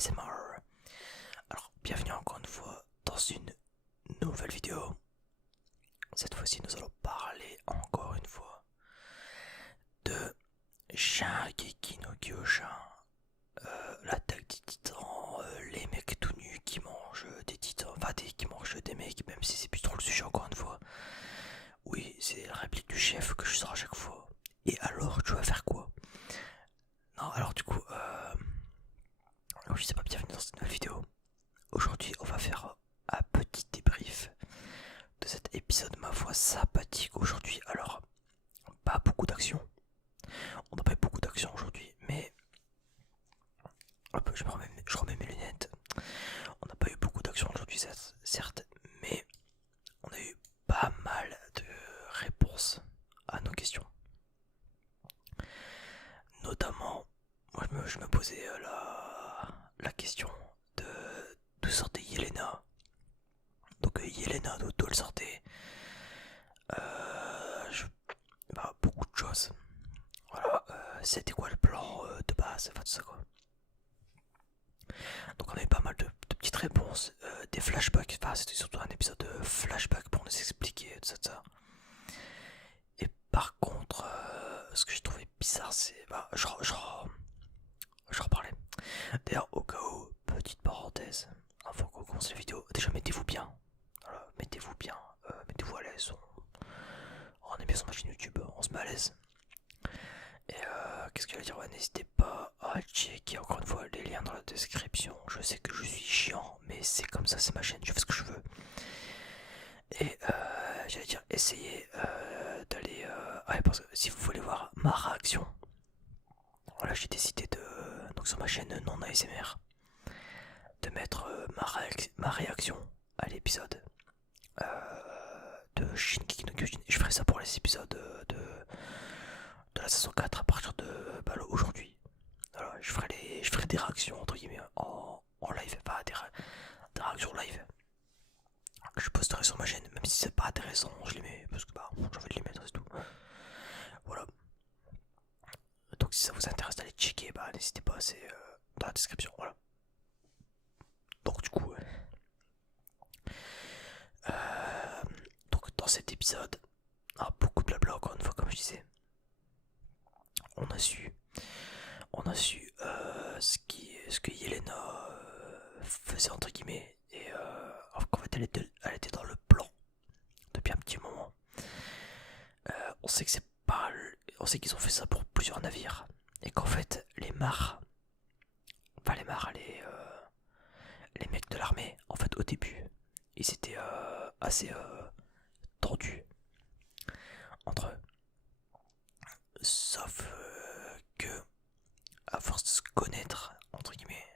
ASMR. Alors, bienvenue encore une fois dans une nouvelle vidéo. Cette fois-ci, nous allons parler encore une fois de Shingeki no Kyojin, l'attaque des titans, les mecs tout nus qui mangent des titans, enfin qui mangent des mecs, même si c'est plus trop le sujet encore une fois. Oui, c'est la réplique du chef que je sors à chaque fois. Et alors, tu vas faire quoi? Non, alors du coup, je sais pas, bienvenue dans cette nouvelle vidéo. Aujourd'hui, on va faire un petit débrief de cet épisode, ma foi, sympathique aujourd'hui. Alors, pas beaucoup d'action. On n'a pas eu beaucoup d'action aujourd'hui, mais hop, je remets mes lunettes. On n'a pas eu beaucoup d'action aujourd'hui, certes, mais on a eu pas mal de réponses à nos questions. Notamment, moi je me posais la question de d'où sortait Yelena. Donc Yelena, d'où elle sortait, beaucoup de choses. Voilà, c'était quoi le plan de base, enfin tout ça quoi. Donc on avait pas mal de petites réponses, des flashbacks, enfin c'était surtout un épisode de flashback pour nous expliquer tout ça. Et par contre, ce que j'ai trouvé bizarre, c'est... je reparlais. D'ailleurs, au cas où, petite parenthèse, avant qu'on commence la vidéo, déjà mettez-vous bien. Voilà, mettez-vous bien, mettez-vous à l'aise. On est bien sur ma chaîne YouTube, on se met à l'aise. Et qu'est-ce que je veux dire, ouais, n'hésitez pas à checker encore une fois les liens dans la description. Je sais que je suis chiant, mais c'est comme ça, c'est ma chaîne, je fais ce que je veux. Et j'allais dire, essayez d'aller... ouais, parce que si vous voulez voir ma réaction, voilà, j'ai décidé de... Donc sur ma chaîne non ASMR, de mettre ma réaction à l'épisode de Shingeki no Kyojin. Je ferai ça pour les épisodes de la saison 4 à partir de aujourd'hui. Alors, je ferai des réactions entre guillemets en live, pas des réactions live. Je posterai sur ma chaîne, même si c'est pas intéressant, je les mets parce que j'ai envie de les mettre, c'est tout. Voilà. Donc si ça vous intéresse d'aller checker, n'hésitez pas, c'est dans la description. Voilà. Donc du coup, donc dans cet épisode, beaucoup de blabla encore une fois comme je disais. On a su ce que Yelena faisait entre guillemets et qu'en fait elle était dans le plan depuis un petit moment. On sait que on sait qu'ils ont fait ça pour plusieurs navires et qu'en fait les mares, les mecs de l'armée, en fait au début ils étaient assez tendus entre eux, sauf que à force de se connaître entre guillemets,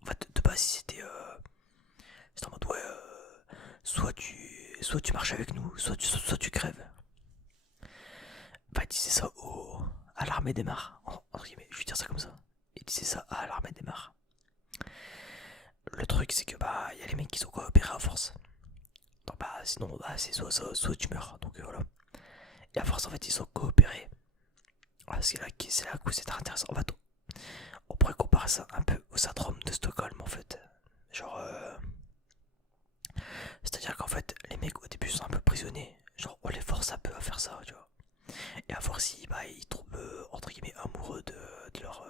en fait de base c'était en mode ouais, soit tu marches avec nous, soit tu crèves. Enfin, il disait ça à l'armée des mares, entre guillemets, je vais dire ça comme ça. Il disait ça à l'armée des mares. Le truc, c'est que y a les mecs qui ont coopéré à force. Donc sinon, c'est soit tu meurs. Donc voilà. Et à force, en fait, ils ont coopéré. C'est là que c'est très intéressant. En fait, on pourrait comparer ça un peu au syndrome de Stockholm, en fait. Genre, c'est-à-dire qu'en fait, les mecs au début sont un peu prisonniers. Genre, on les force un peu à faire ça, tu vois. Et à force, ils tombent entre guillemets amoureux de leur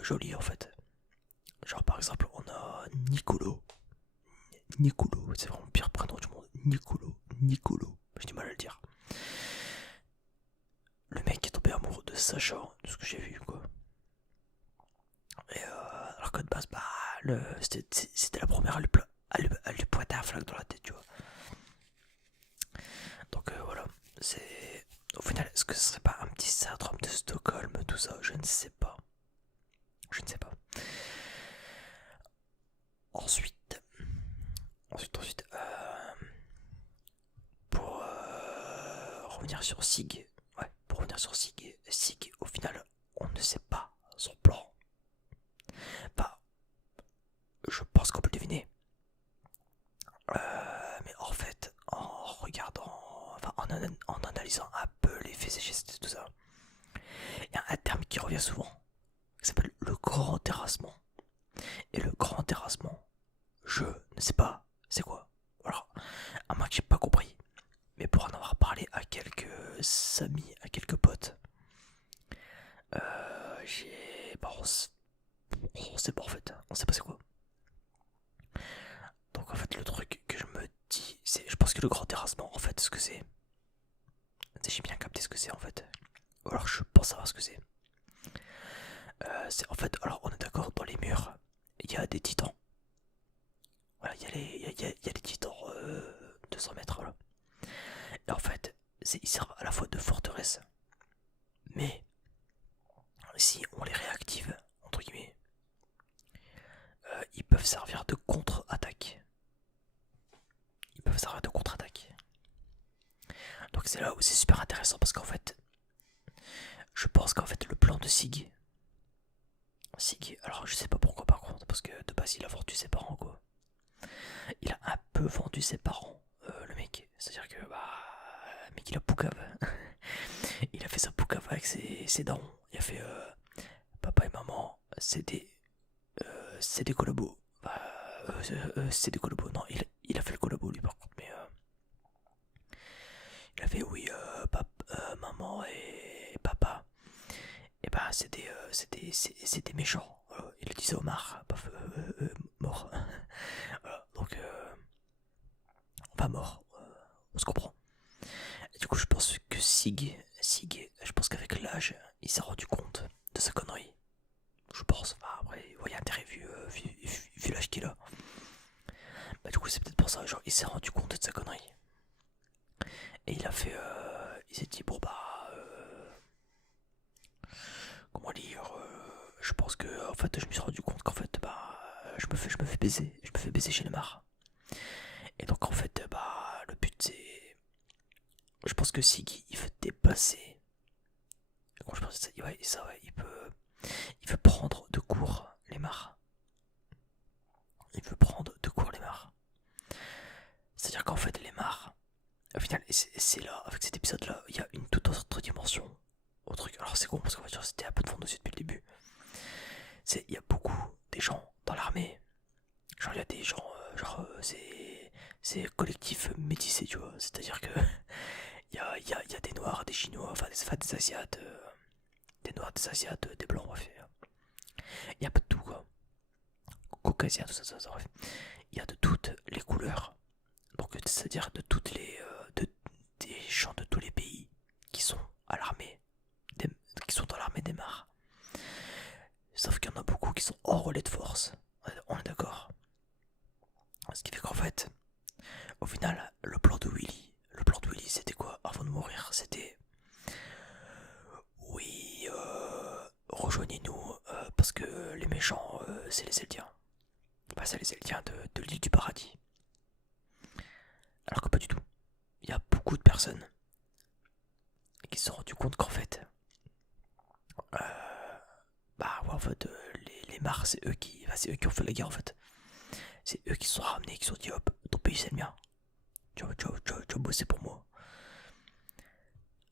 joli en fait. Genre par exemple, on a Nicolo. Nicolo, c'est vraiment le pire prénom du monde. Nicolo, j'ai du mal à le dire. Le mec est tombé amoureux de Sacha, de ce que j'ai vu quoi. Et alors que de base, c'était la première à lui pointer un flag dans la tête, tu vois. Donc voilà, c'est... Au final, est-ce que ce serait pas un petit syndrome de Stockholm, tout ça? Je ne sais pas. Je ne sais pas. Ensuite, pour revenir sur Sig, Sig, au final, on ne sait pas son plan. Je pense qu'on peut le deviner. Mais en fait, en regardant, en analysant un peu les faits et gestes et tout ça, il y a un terme qui revient souvent. c'est pas, c'est quoi? Alors, à moins que j'ai pas compris, mais pour en avoir parlé à quelques amis, à quelques potes, bah, on sait pas en fait, on sait pas c'est quoi. Donc en fait le truc que je me dis, c'est, je pense que le grand terrassement, en fait, ce que c'est, j'ai bien capté ce que c'est en fait. Ou alors je pense savoir ce que c'est. C'est en fait, alors on est d'accord, dans les murs, il y a des titans. Voilà, il y a les titans 200 mètres là. Et en fait, ils servent à la fois de forteresse, mais si on les réactive, entre guillemets, ils peuvent servir de contre-attaque. Ils peuvent servir de contre-attaque. Donc c'est là où c'est super intéressant parce qu'en fait, je pense qu'en fait le plan de Sig, alors je sais pas pourquoi par contre, parce que de base il a vendu ses parents quoi. Il a un peu vendu ses parents, le mec. C'est-à-dire que bah, le mec il a poucave. Il a fait sa poucave avec ses darons. Il a fait papa et maman, c'est des collabos. Bah, c'est des collabos. Non, il a fait le collabo lui par contre, mais il a fait oui, maman et papa. Et bah c'est des méchants. Voilà. Il le disait Omar, paf, mort. Voilà, donc pas mort, on se comprend. Et du coup je pense que Sig, je pense qu'avec l'âge, il s'est rendu compte de sa connerie. Je pense, enfin, après, il y a intérêt vu l'âge qu'il a. Bah du coup c'est peut-être pour ça, genre il s'est rendu compte de sa connerie. Et il a fait, il s'est dit bon bah, comment dire, je pense que en fait je me suis rendu compte qu'en fait bah je me fais baiser chez les mares. Et donc en fait bah le but c'est, je pense que Sig il veut dépasser. Quand je pense que ça, ouais, il veut prendre de court les mares. Il veut prendre de court les mares. C'est-à-dire qu'en fait les mares, au final, c'est là, avec cet épisode là, il y a une toute autre dimension au truc. Alors c'est con parce qu'en fait c'était un peu de fond dessus depuis le début. Il y a beaucoup des gens dans l'armée. Genre il y a des gens, c'est collectif métissé, tu vois. C'est-à-dire que il y a des noirs, des chinois, enfin des asiates, des noirs, des asiates, des blancs, bref. Il y a un peu de tout quoi. Caucasien, tout ça, bref. Il y a de toutes les couleurs. Donc c'est-à-dire de toutes les, des gens de tous les pays qui sont à l'armée, qui sont dans l'armée des mares. Sauf qu'il y en a beaucoup qui sont hors relais de force. On est d'accord. Ce qui fait qu'en fait, au final, le plan de Willy, c'était quoi avant de mourir? C'était oui, rejoignez-nous parce que les méchants, c'est les Eldiens. Bah, c'est les Eldiens de l'île du paradis. Alors que pas du tout. Il y a beaucoup de personnes qui se sont rendues compte qu'en fait, bah ouais, en fait, les Mars, c'est eux qui ont fait la guerre en fait. C'est eux qui se sont ramenés, qui se sont dit hop, ton pays c'est le mien. Tu vas bosser pour moi.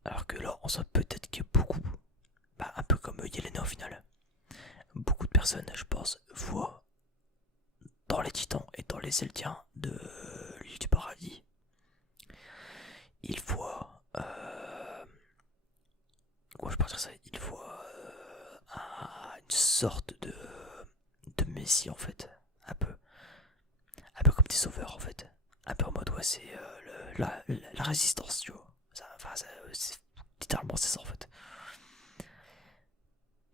Alors que là, on sent peut-être que beaucoup, bah, un peu comme Yelena au final, beaucoup de personnes, je pense, voient dans les Titans et dans les Eldiens de l'île du paradis, ils voient, comment je peux dire ça, ils voient une sorte de messie en fait, un peu comme des sauveurs en fait, un peu en mode ouais c'est la résistance tu vois, c'est littéralement c'est ça en fait.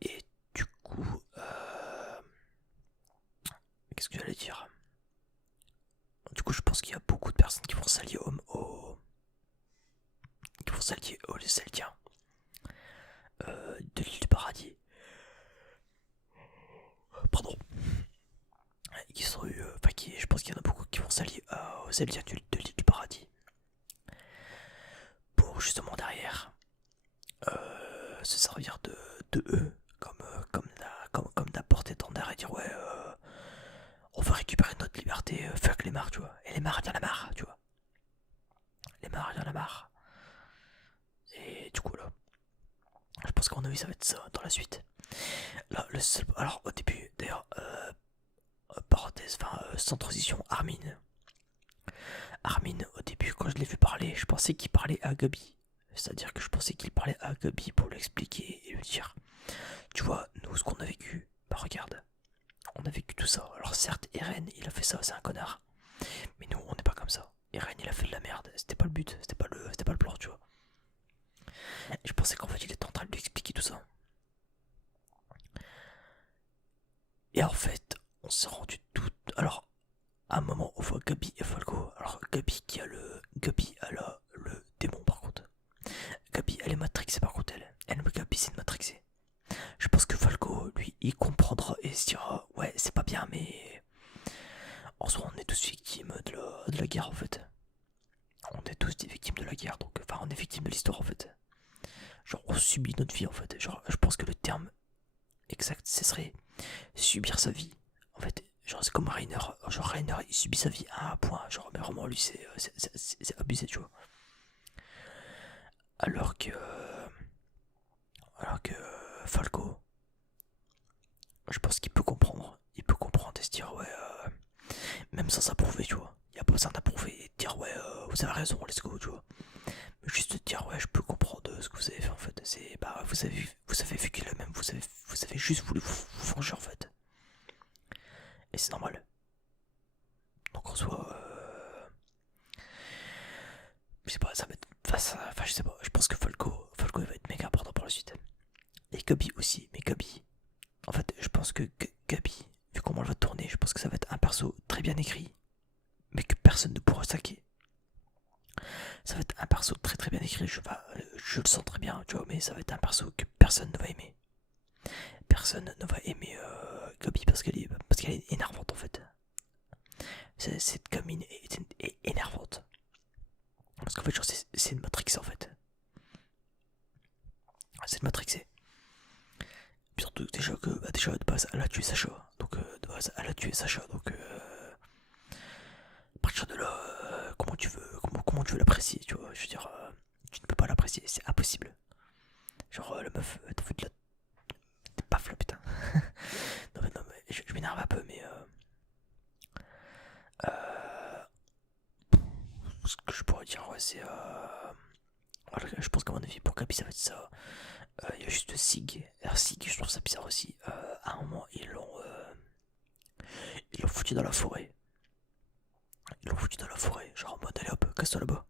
Et du coup, qu'est-ce que j'allais dire? Du coup, je pense qu'il y a beaucoup de personnes qui vont s'allier qui vont s'allier aux Celtiens de l'île du paradis. Pardon. Qui sont je pense qu'il y en a beaucoup qui vont s'allier aux Celtiens de l'île du paradis pour justement derrière se servir de eux comme d'un porte-étendard et dire ouais, on va récupérer notre liberté, fuck les mares, tu vois. Et les mares, il y en a marre, tu vois. Les mares, il y en a marre. Et du coup, là, je pense qu'à mon avis, ça va être ça dans la suite. Là, alors, au début, d'ailleurs, parenthèse, enfin, sans transition, Armin. Armin, au début, quand je l'ai vu parler, je pensais qu'il parlait à Gabi. C'est-à-dire que je pensais qu'il parlait à Gabi pour lui expliquer et lui dire, tu vois, nous, ce qu'on a vécu, bah regarde, on a vécu tout ça. Alors certes, Eren, il a fait ça, c'est un connard. Mais nous, on n'est pas comme ça. Eren, il a fait de la merde. C'était pas le but, c'était pas le plan, tu vois. Et je pensais qu'en fait, il était en train de lui expliquer tout ça. Et en fait, on s'est rendu tout. Alors, à un moment, on voit Gabi et Falco. Alors, Gabi, elle a le démon par contre. Gabi, elle est matrixée par contre, Gabi, c'est une matrixée. Je pense que Falco, lui, il comprendra et se dira, ouais, c'est pas bien, mais. En soi, on est tous victimes de la guerre en fait. On est tous des victimes de la guerre, donc. Enfin, on est victimes de l'histoire en fait. Genre, on subit notre vie en fait. Genre, je pense que le terme exact, ce serait subir sa vie. En fait, genre, c'est comme Rainer. Genre, Rainer, il subit sa vie à un point. Genre, mais vraiment, lui, c'est abusé, tu vois. Alors que. Alors que Falco, je pense qu'il peut comprendre. Il peut comprendre et se dire, ouais, même sans s'approuver, tu vois. Il n'y a pas besoin d'approuver et de dire, ouais, vous avez raison, let's go, tu vois. Mais juste de dire, ouais, je peux comprendre ce que vous avez fait en fait. C'est, bah, vous avez vécu le même, vous avez juste voulu vous venger en fait. Et c'est normal. Donc en soi, je sais pas, ça va être. Enfin, je sais pas, je pense que Falco il va être méga important pour la suite. Et Gabi aussi, mais Gabi. En fait, je pense que Gabi, vu comment elle va tourner, je pense que ça va être un perso très bien écrit, mais que personne ne pourra saquer. Ça va être un perso très très bien écrit, je le sens très bien, tu vois, mais ça va être un perso que personne ne va aimer. Personne ne va aimer Gabi parce qu'elle est énervante en fait. Cette gamine est énervante. Parce qu'en fait, genre, c'est une Matrix en fait. C'est une Matrixée. Surtout déjà que déjà de base elle a tué Sacha. Donc de base elle a tué Sacha. Donc à partir de là, comment tu veux l'apprécier, tu vois. Je veux dire, tu ne peux pas l'apprécier, c'est impossible. Genre la meuf, t'as fait de la. T'es paf là putain. Non mais je m'énerve un peu mais euh, ce que je pourrais dire ouais c'est voilà, je pense qu'à mon avis pour Gabi ça va être ça. Il y a juste Sig. Alors Sig je trouve ça bizarre aussi. À un moment ils l'ont foutu dans la forêt. Ils l'ont foutu dans la forêt. Genre en mode allez hop, casse-toi là-bas.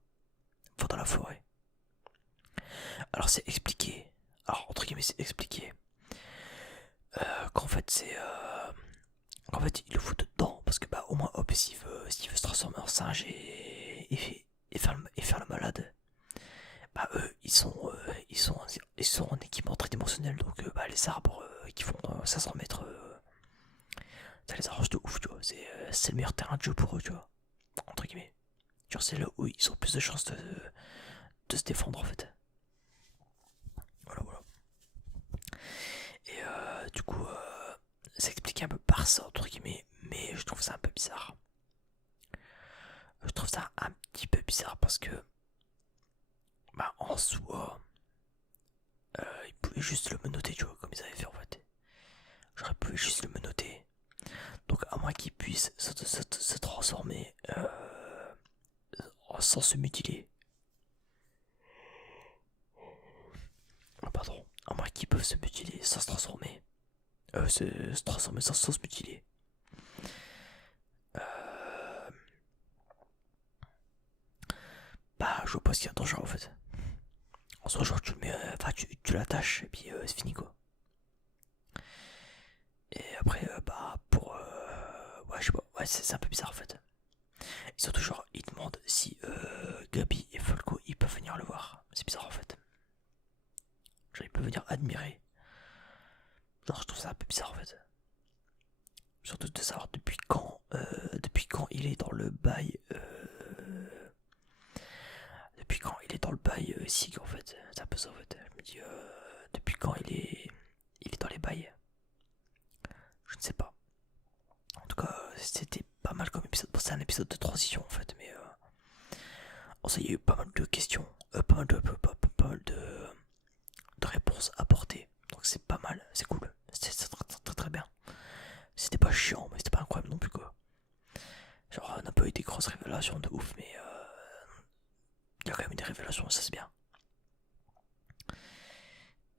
Va dans la forêt. Alors c'est expliqué. Alors entre guillemets c'est expliqué. Qu'en fait c'est en fait ils le foutent dedans parce que bah au moins hop s'il veut se transformer en singe et faire le malade. Bah eux ils sont en équipement tridimensionnel donc bah les arbres qui font 500 mètres ça les arrange de ouf tu vois, c'est le meilleur terrain de jeu pour eux tu vois, entre guillemets. Genre c'est là où ils ont plus de chances de se défendre en fait. Voilà. Et du coup c'est expliqué un peu par ça entre guillemets mais je trouve ça un peu bizarre. Je trouve ça un petit peu bizarre parce que bah en soi ils pouvaient juste le menotter tu vois comme ils avaient fait en fait. J'aurais pu juste le menotter. Donc à moins qu'il puisse se transformer sans se mutiler. Oh, pardon. À moins qu'ils peuvent se mutiler sans se transformer. Se transformer sans se mutiler. Euh, Bah je vois pas ce qu'il y a de danger en fait. En soi genre tu le mets. Enfin tu l'attaches et puis c'est fini quoi. Et après bah pour. Ouais je sais pas. Ouais c'est un peu bizarre en fait. Et surtout genre ils demandent si Gabi et Falco ils peuvent venir le voir. C'est bizarre en fait. Genre ils peuvent venir admirer. Genre je trouve ça un peu bizarre en fait. Surtout de savoir depuis quand il est dans le bail. Depuis quand il est dans le bail SIG en fait. C'est un peu ça en fait. Je me dis depuis quand il est dans les bails. Je ne sais pas. En tout cas c'était pas mal comme épisode. Bon, c'est un épisode de transition en fait. Mais en ça il y a eu pas mal de questions. Pas mal de réponses apportées. Donc c'est pas mal. C'est cool. C'était très bien. C'était pas chiant mais c'était pas incroyable révélations de ouf, mais il y a quand même eu des révélations, ça c'est bien.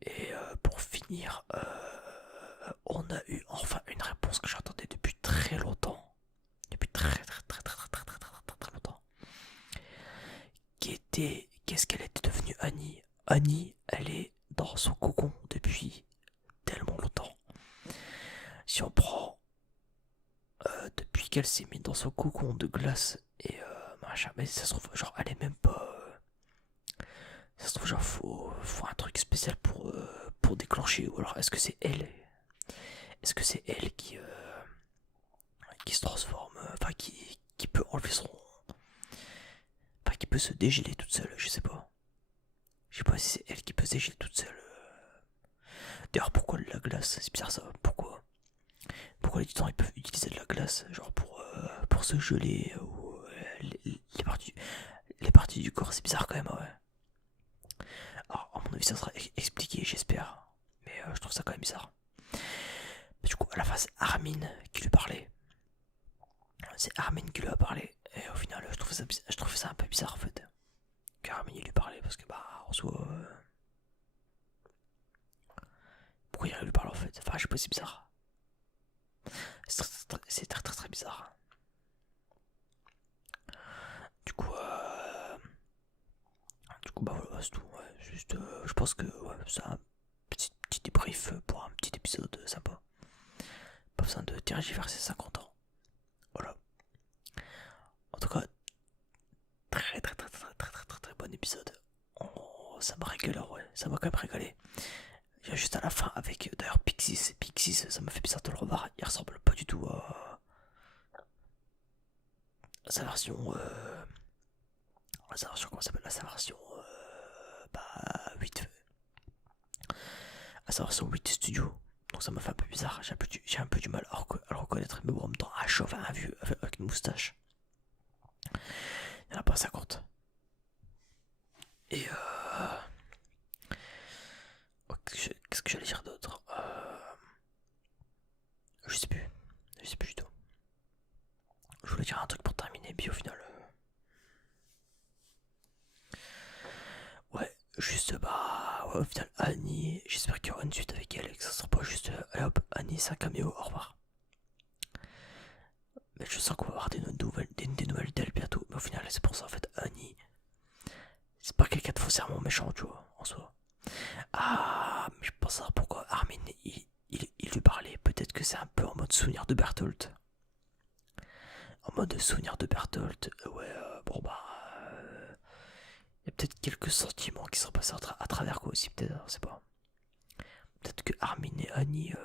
Et pour finir, on a eu enfin une réponse que j'attendais depuis très longtemps. Depuis très longtemps. Qui était, qu'est-ce qu'elle était devenue Annie? Annie, elle est dans son cocon depuis tellement longtemps. Si on prend depuis qu'elle s'est mise dans son cocon de glace et machin, mais ça se trouve, genre, elle est même pas. Ça se trouve, genre, faut un truc spécial pour déclencher. Ou alors, est-ce que c'est elle? Est-ce que c'est elle qui se transforme, enfin, qui peut enlever son. Enfin, qui peut se dégeler toute seule, je sais pas. Je sais pas si c'est elle qui peut se dégeler toute seule. D'ailleurs, pourquoi de la glace? C'est bizarre ça. Pourquoi les titans ils peuvent utiliser de la glace, genre pour se geler ou les parties du corps, c'est bizarre quand même, ouais. Alors, à mon avis, ça sera expliqué, j'espère. Mais je trouve ça quand même bizarre. Mais du coup, à la fin, c'est Armin qui lui parlait. C'est Armin qui lui a parlé. Et au final, je trouve ça un peu bizarre en fait. Qu'Armin lui parlait parce que, bah, en soi. Pourquoi il lui parle en fait? Enfin, je sais pas, c'est bizarre. C'est très bizarre. Du coup, bah voilà, c'est tout. Ouais. Juste, je pense que ouais, c'est un petit débrief pour un petit épisode sympa. Pas besoin de tergiverser 50 ans. Voilà. En tout cas, très bon épisode. Oh, ça m'a régalé, ouais. Ça m'a quand même régalé. J'ai juste à la fin avec d'ailleurs Pixis. Pixis, ça m'a fait bizarre de le revoir. Il ressemble pas du tout à sa version. Sa version, comment ça s'appelle? Sa version. Bah, 8. À sa version 8 Studio. Donc ça m'a fait un peu bizarre. J'ai un peu du mal à le reconnaître. Mais bon, en même temps, un chauve, un vieux avec une moustache. Il n'y en a pas 50. Et qu'est-ce que j'allais dire d'autre? Je sais plus. Je sais plus du tout. Je voulais dire un truc pour terminer, puis au final. Ouais, juste bah. Ouais, au final, Annie, j'espère qu'il y aura une suite avec elle et que ça sera pas juste. Allez hop, Annie, c'est un caméo, au revoir. Mais je sens qu'on va avoir des nouvelles d'elle bientôt. Mais au final, c'est pour ça en fait, Annie. C'est pas quelqu'un de foncièrement méchant, tu vois, en soi. Ah, mais je pense savoir pourquoi Armin, il lui parlait. Peut-être que c'est un peu en mode souvenir de Bertholdt. En mode souvenir de Bertholdt, ouais, bon bah. Il y a peut-être quelques sentiments qui sont passés à travers quoi aussi, peut-être, on sait pas. Peut-être que Armin et Annie.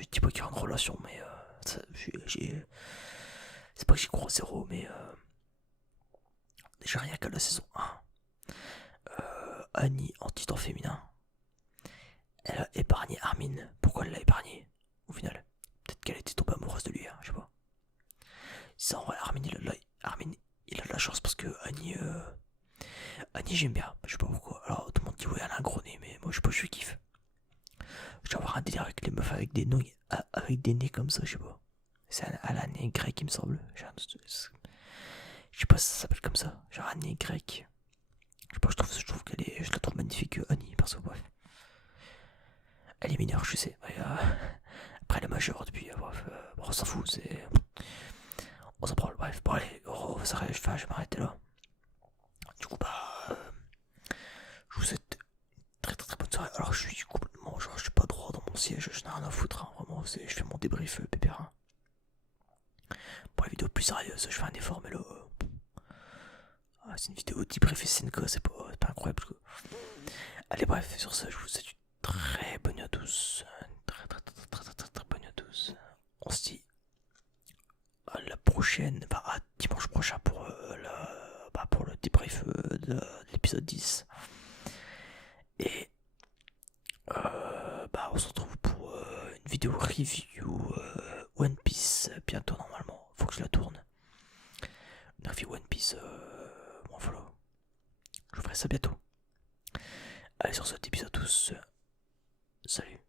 Je dis pas qu'il y a une relation, mais. C'est pas que j'y crois zéro, mais. Déjà rien qu'à la saison 1. Annie en titan féminin. Elle a épargné Armin. Pourquoi elle l'a épargné au final? Peut-être qu'elle était tombée amoureuse de lui, hein, je sais pas. Ça en vrai, Armin il a de la chance parce que Annie j'aime bien, je sais pas pourquoi. Alors tout le monde dit ouais elle a un gros nez, mais moi je sais pas, je kiffe. Je dois avoir un délire avec les meufs avec des nez, comme ça, je sais pas. Elle a un nez grec il me semble. Je sais pas si ça s'appelle comme ça, genre un nez grec. Je sais pas, je trouve je la trouve magnifique Annie, parce que bref. Elle est mineure, je sais. Mais, après elle est majeure depuis, bref, bon, on s'en fout, c'est. On s'en prend, bref, bon allez, je vais m'arrêter là. Du coup bah je vous souhaite très bonne soirée. Alors je suis complètement, genre je suis pas droit dans mon siège, je n'ai rien à foutre, hein, vraiment, je fais mon débrief pépère. Hein. Pour les vidéos plus sérieuses, je fais un effort, mais là, c'est une vidéo débrief et SNK, c'est pas incroyable. Quoi. Allez bref, sur ça, je vous souhaite une très bonne nuit à tous. Très bonne nuit à tous. On se dit à la prochaine, enfin à dimanche prochain pour, pour le débrief de l'épisode 10. Et on se retrouve pour une vidéo review One Piece bientôt normalement. Faut que je la tourne. Une review One Piece. Bon voilà. Je ferai ça bientôt. Allez sur cet épisode tous. Salut.